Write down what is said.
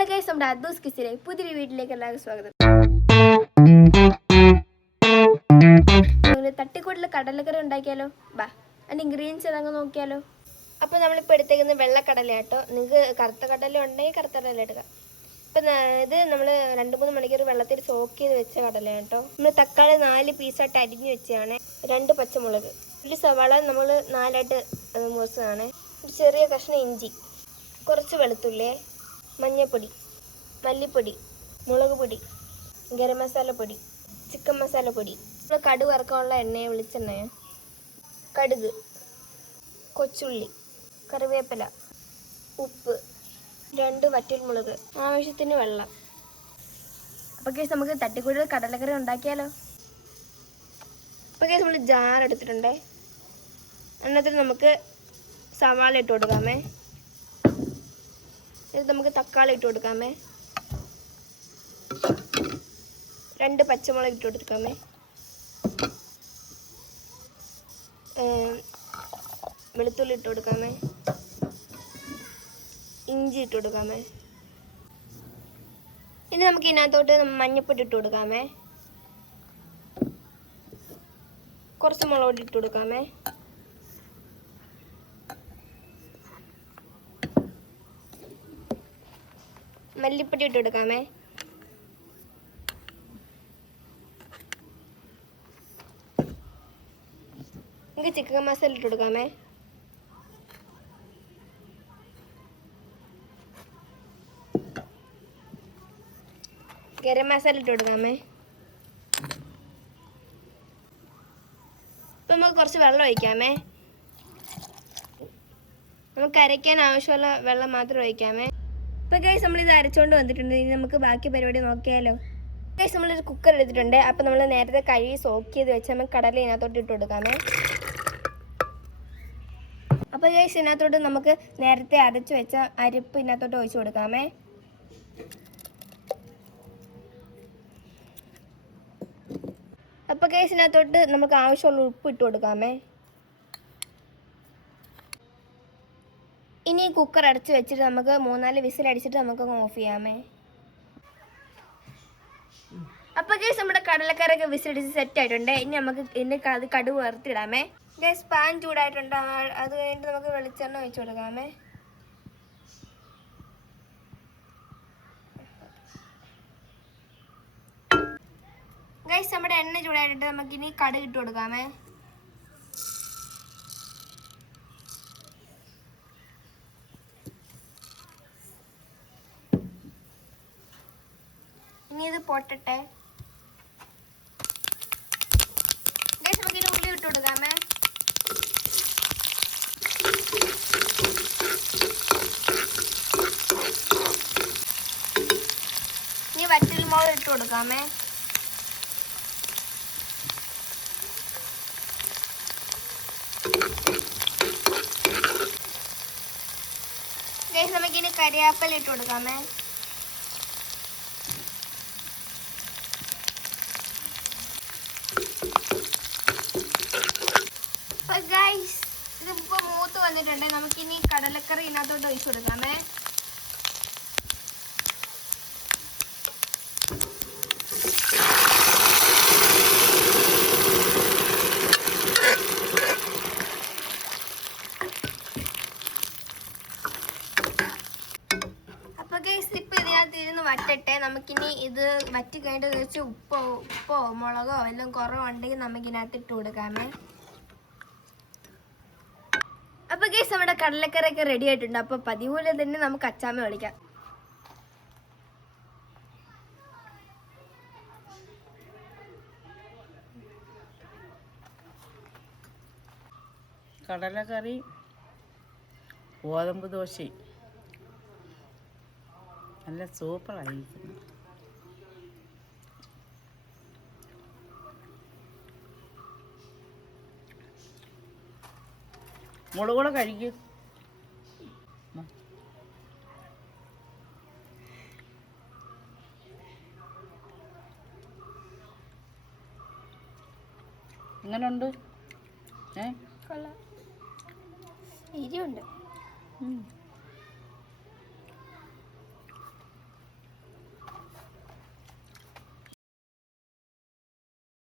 Hello guys, നമ്മുടെ അദ്ദൂസ് കിച്ചണിലെ പുതിയൊരു വീട്ടിലേക്ക് എല്ലാവർക്കും സ്വാഗതം. തട്ടിക്കൂട്ടിൽ കടലക്കറി ഉണ്ടാക്കിയാലോ? ബാ, അതിൻ്റെ ഇൻഗ്രീഡിയൻസ് ഏതാണെന്ന് നോക്കിയാലോ. അപ്പോൾ നമ്മളിപ്പോൾ എടുത്തേക്കുന്നത് വെള്ളക്കടല കേട്ടോ. നിങ്ങൾക്ക് കറുത്ത കടല ഉണ്ടെങ്കിൽ കറുത്ത കടല എടുക്കാം. ഇപ്പം ഇത് നമ്മൾ 2-3 മണിക്കൂർ വെള്ളത്തിൽ സോക്ക് ചെയ്ത് വെച്ച കടല കേട്ടോ. നമ്മൾ തക്കാളി 4 പീസായിട്ട് അരിഞ്ഞ് വെച്ചതാണ്. 2 പച്ചമുളക്, ഒരു സവാള നമ്മൾ 4ആയിട്ട് മുറിച്ചതാണ്. ഒരു ചെറിയ കഷ്ണം ഇഞ്ചി, കുറച്ച് വെളുത്തുള്ളി, മഞ്ഞൾപ്പൊടി, മല്ലിപ്പൊടി, മുളക് പൊടി, ഗരം മസാലപ്പൊടി, ചിക്കൻ മസാലപ്പൊടി, കടുക് വറുക്കാനുള്ള എണ്ണ, വെളിച്ചെണ്ണ, കടുക്, കൊച്ചുള്ളി, കറിവേപ്പില, ഉപ്പ്, 2 വറ്റൽമുളക്, ആവശ്യത്തിന് വെള്ളം. അപ്പോൾ കേസ് നമുക്ക് തട്ടിക്കൂടി കടലക്കറി ഉണ്ടാക്കിയാലോ. അപ്പോൾ കേസ് നമ്മൾ ജാർ എടുത്തിട്ടുണ്ട്. അതിനകത്ത് നമുക്ക് സവാള ഇട്ട് കൊടുക്കാമേ. ഇത് നമുക്ക് തക്കാളി ഇട്ട് കൊടുക്കാമേ. 2 പച്ചമുളക് ഇട്ട് കൊടുക്കാമേ. വെളുത്തുള്ളി ഇട്ട് കൊടുക്കാമേ. ഇഞ്ചി ഇട്ട് കൊടുക്കാമേ. ഇനി നമുക്ക് ഇതിനകത്തോട്ട് മഞ്ഞൾപ്പൊടി ഇട്ട് കൊടുക്കാമേ. കുറച്ച് മുളക് പൊടി ഇട്ട് കൊടുക്കാമേ. മല്ലിപ്പൊടി ഇട്ട് കൊടുക്കാമേ. നമുക്ക് ചിക്കൻ മസാല ഇട്ട് കൊടുക്കാമേ. ഗരം മസാല ഇട്ട് കൊടുക്കാമേ. ഇപ്പം നമുക്ക് കുറച്ച് വെള്ളം ഒഴിക്കാമേ. നമുക്ക് അരയ്ക്കാൻ ആവശ്യമുള്ള വെള്ളം മാത്രം ഒഴിക്കാമേ. അപ്പോൾ ഗൈസ് നമ്മളിത് അരച്ചുകൊണ്ട് വന്നിട്ടുണ്ട്. ഇനി നമുക്ക് ബാക്കി പരിപാടി നോക്കിയാലോ. ഗൈസ് നമ്മളൊരു കുക്കർ എടുത്തിട്ടുണ്ട്. അപ്പോൾ നമ്മൾ നേരത്തെ കഴുകി സോക്ക് ചെയ്ത് വെച്ച് നമുക്ക് കടല ഇതിനകത്തോട്ട് ഇട്ട് കൊടുക്കാമേ. അപ്പോൾ ഗൈസ് ഇതിനകത്തോട്ട് നമുക്ക് നേരത്തെ അരച്ച് വെച്ച അരിപ്പ് ഇതിനകത്തോട്ട് ഒഴിച്ച് കൊടുക്കാമേ. അപ്പോൾ ഗൈസ് ഇതിനകത്തോട്ട് നമുക്ക് ആവശ്യമുള്ള ഉപ്പ് ഇട്ട് കൊടുക്കാമേ. ഇനി കുക്കർ അടച്ച് വെച്ചിട്ട് നമുക്ക് 3-4 വിസിൽ അടിച്ചിട്ട് നമുക്ക് ഓഫ് ചെയ്യാമേ. അപ്പോൾ ഗൈസ് നമ്മുടെ കടലക്കറിയൊക്കെ വിസിലടിച്ച് സെറ്റ് ആയിട്ടുണ്ട്. ഇനി നമുക്ക് അത് കടുക് വറുത്തിടാമേ. ഗൈസ് പാൻ ചൂടായിട്ടുണ്ട്. അത് കഴിഞ്ഞിട്ട് നമുക്ക് വെളിച്ചെണ്ണ ഒഴിച്ച് കൊടുക്കാമേ. ഗൈസ് നമ്മുടെ എണ്ണ ചൂടായിട്ടുണ്ട്. നമുക്കിനി കടുക് ഇട്ട് കൊടുക്കാമേ. ഇനി ഇത് പൊട്ടട്ടെ. ഗൈസ് നമുക്കിനി ഉള്ളി ഇട്ട് കൊടുക്കാമേ. ഇനി വറ്റൽമുളക് ഇട്ട് കൊടുക്കാമേ. ഗൈസ് നമുക്കിനി കറിവേപ്പില ഇട്ട് കൊടുക്കാമേ. ഗൈസ് ഇതിപ്പോൾ മൂത്ത് വന്നിട്ടുണ്ട്. നമുക്കിനി കടലക്കറി ഇതിനകത്തോട്ട് ഒഴിച്ചു കൊടുക്കാമേ. അപ്പോൾ ഗൈസ് ഇപ്പോൾ ഇതിനകത്ത് ഇരുന്ന് വറ്റട്ടെ. നമുക്കിനി ഇത് വറ്റി കഴിഞ്ഞിട്ട് വെച്ച് ഉപ്പോ മുളകോ എല്ലാം കുറവുണ്ടെങ്കിൽ നമുക്കിതിനകത്ത് ഇട്ട് കൊടുക്കാമേ. അപ്പോൾ ഗൈസ് നമ്മുടെ കടലക്കറിയൊക്കെ റെഡി ആയിട്ടുണ്ട്. അപ്പോൾ പതിപോലെ തന്നെ നമുക്ക് അച്ചാമ്മ വിളിക്കാം. കടലക്കറി, ഗോതമ്പ് ദോശ നല്ല സൂപ്പറായിരിക്കുന്നു. മുളക് കൂടെ കഴിക്കും. എങ്ങനെയുണ്ട്? കൊള്ളാം, എരിവുണ്ട്.